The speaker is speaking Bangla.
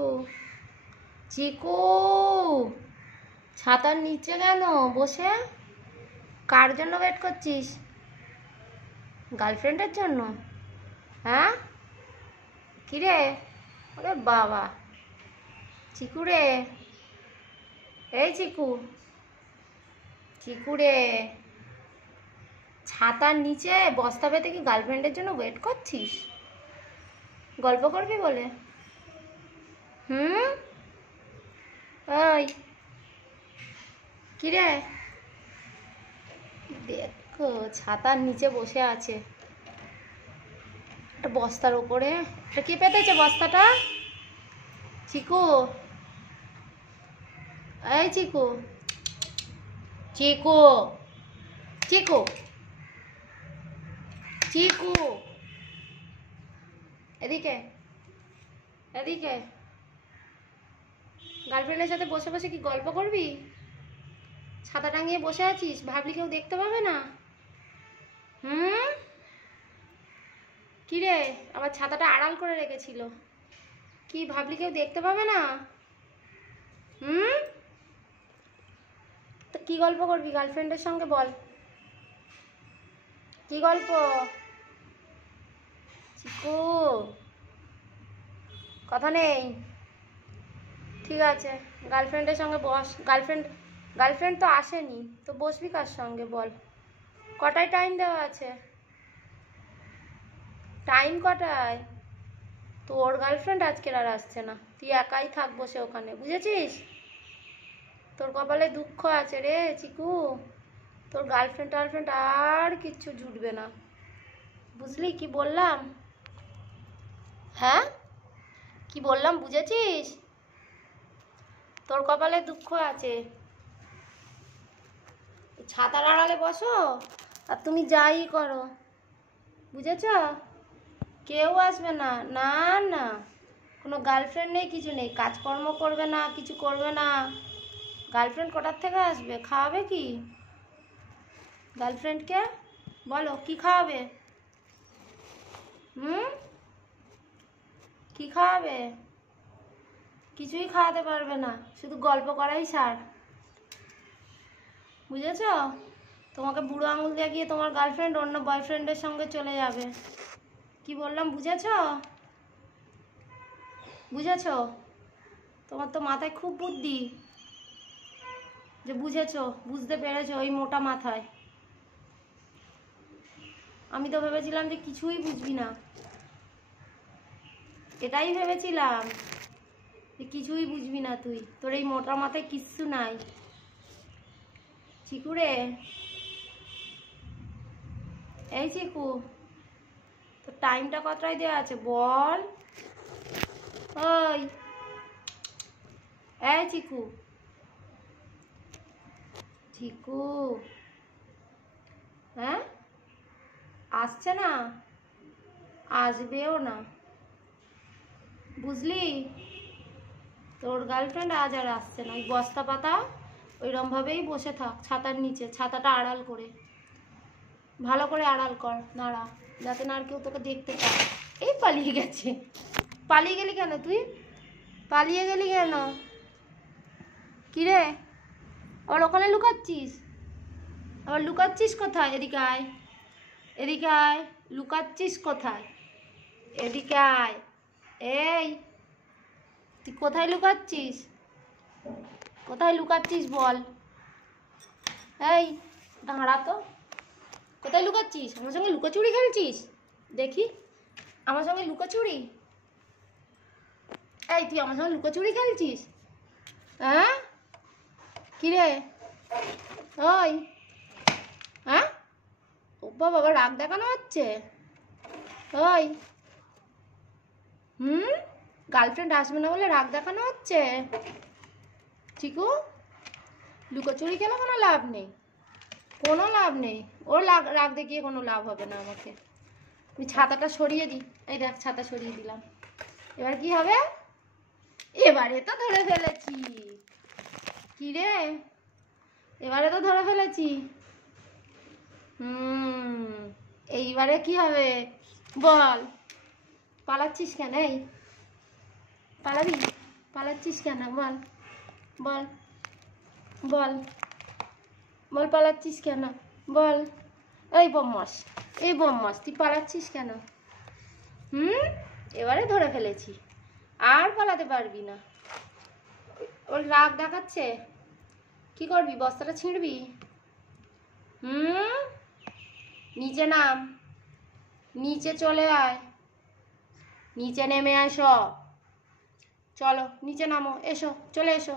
ও চিকু, ছাতার নিচে কেন বসে? কার জন্য ওয়েট করছিস? গার্লফ্রেন্ডের জন্য? হ্যাঁ কিরে? ওরে বাবা, চিকু রে, এই চিকু, চিকু রে, ছাতার নিচে বস্তা পেতে কি গার্লফ্রেন্ডের জন্য ওয়েট করছিস? গল্প করবি বলে? ওই কিরে, দেখো ছাতার নিচে বসে আছে একটা বস্তার উপরে। এটা কি পেতেছে বস্তাটা? চিকু, এই চিকু, চিকু, চিকু, চিকু, এদিকে, এদিকে। গার্লফ্রেন্ডের সাথে বসে বসে কি গল্প করবি? ছাতা টাঙিয়ে বসে আছিস, ভাবলি কেউ দেখতে পাবে না? কিরে, আবার ছাতাটা আড়াল করে রেখেছিল, কি ভাবলি কেউ দেখতে পাবে না? তো কি গল্প করবি গার্লফ্রেন্ডের সঙ্গে বল, কি গল্প? চিকু, কথা নেই? ঠিক আছে, গার্লফ্রেন্ডের সঙ্গে বস। গার্লফ্রেন্ড তো আসেনি, তো বসবি কার সঙ্গে বল? কটায় টাইম দেওয়া আছে? টাইম কটায়? তোর গার্লফ্রেন্ড আজকের আর আসছে না, তুই একাই থাক বসে ওখানে, বুঝেছিস? তোর কপালে দুঃখ আছে রে চিকু, তোর গার্লফ্রেন্ড আর কিচ্ছু জুটবে না, বুঝলি কি বললাম? হ্যাঁ, কি বললাম বুঝেছিস? তোর কপালে দুঃখ আছে। ছাতার আড়ালে বসো আর তুমি যাই করো, বুঝেছ? কেউ আসবে না, না না, কোনো গার্লফ্রেন্ড নেই, কিছু নেই, কাজকর্ম করবে না, কিছু করবে না। গার্লফ্রেন্ড কোথার থেকে আসবে? খাওয়াবে কি গার্লফ্রেন্ডকে? বলো কি খাওয়াবে? কি খাওয়াবে? কিছুই খাওয়াতে পারবে না, শুধু গল্প করাই সার, বুঝেছ? তোমাকে বুড়ো আঙুল দিয়ে গিয়ে তোমার গার্লফ্রেন্ড অন্য বয়ফ্রেন্ডের সঙ্গে চলে যাবে। কি বললাম বুঝেছ? বুঝেছ? তোমার তো মাথায় খুব বুদ্ধি, যে বুঝেছ, বুঝতে পেরেছো ওই মোটা মাথায়। আমি তো ভেবেছিলাম যে কিছুই বুঝবি না, এটাই ভেবেছিলাম যে কিছুই বুঝবি না তুই, তোর এই মোটা মাথায় কিচ্ছু নাই। চিকু রে, এই চিকু, তোর টাইমটা কতটায় দেওয়া আছে বল? ওই, এই চিকু, চিকু, হ্যাঁ আসছে না, আসবেও না, বুঝলি? তোর গার্লফ্রেন্ড আজ আর আসছে না, ওই বস্তা পাতা ওইরমভাবেই বসে থাক ছাতার নিচে, ছাতাটা আড়াল করে, ভালো করে আড়াল কর, দাঁড়া, যাতে না আর কেউ তোকে দেখতে পায়। এই পালিয়ে গেছে, পালিয়ে গেলি কেন তুই? পালিয়ে গেলি কেন? কিরে, আবার ওখানে লুকাচ্ছিস? আবার লুকাচ্ছিস কোথায়? এদিকে আয়, এদিকে আয়, লুকাচ্ছিস কোথায়? এদিকে আয়, এই তুই কোথায় লুকাচ্ছিস? কোথায় লুকাচ্ছিস বল? এই দাঁড়া তো, কোথায় লুকাচ্ছিস? আমার সঙ্গে লুকোচুরি খেলছিস? দেখি, আমার সঙ্গে লুকোচুরি? এই তুই আমার সঙ্গে লুকোচুরি খেলছিস? হ্যাঁ কিরে, ওই, হ্যাঁ ও বাবা, রাগ দেখানো হচ্ছে? ওই, গার্লফ্রেন্ড আসবে না বলে রাগ দেখানো হচ্ছে? চিকু, লুকোচুরি খেলে কোনো লাভ নেই, কোনো লাভ নেই, ওর রাগ দেখিয়ে কোনো লাভ হবে না। আমাকে আমি ছাতাটা সরিয়ে দিই, এই দেখ ছাতা সরিয়ে দিলাম, এবার কি হবে? এবারে তো ধরে ফেলেছি। কি রে, এবারে তো ধরে ফেলেছি। এইবারে কি হবে বল? পালাচ্ছিস কেন? এই পালাবি? পালাচ্ছিস কেন বল, বল, বল, বল পালাচ্ছিস কেন বল। এই বদমাস, এই বদমাস, তুই পালাচ্ছিস কেন? এবারে ধরে ফেলেছি, আর পালাতে পারবি না। ওর রাগ দেখাচ্ছে, কি করবি? বস্তাটা ছিঁড়বি? নিচে নাম, নিচে চলে আয়, নিচে নেমে আয় সব। চলো নিচে নামো, এসো, চলে এসো।